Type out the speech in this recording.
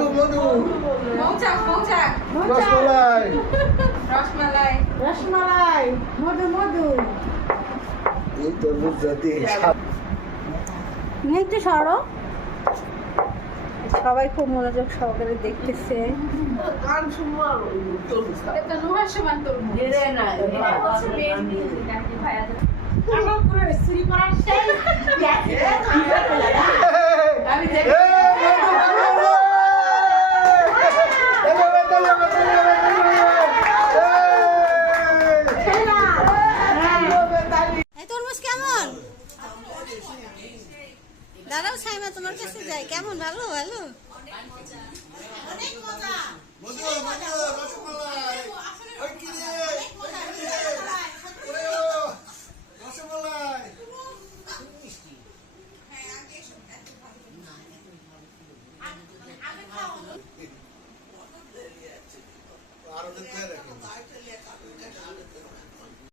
মধু মধু মৌচাক মৌচাক রসমালাই রসমালাই রসমালাই মধু মধু এই তরমুজ জাতি একটু সরো সবাই খুব মনোযোগ সহকারে দেখতেছে কান শুনবো আর তরমুজ খাবো। এটা রহস্যবান তরমুজ ধীরে না, এটা হচ্ছে মেন মিউজিক নাকি ভাইয়াদের আমার পুরো চুরি করার সেই আমি দেখি এই মধু মধু